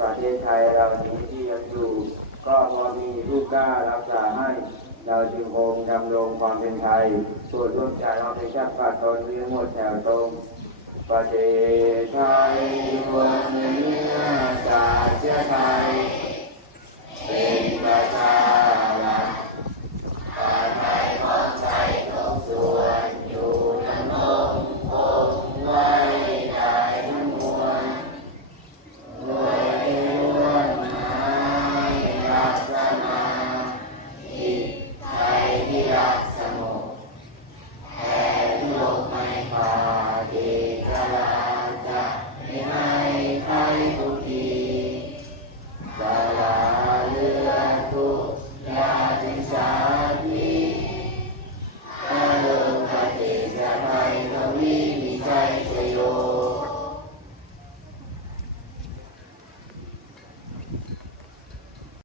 ประเทศไทยเรานี้ที่ยังอยู่ ก็พอมีผู้กล้ารักษาให้ เราจึงคงดำรงความเป็นไทยส่วนร่วมใจเราเป็นชาติปัดตนเรียงหมดแถวตรงประเทศไทยวันนี้ Amen.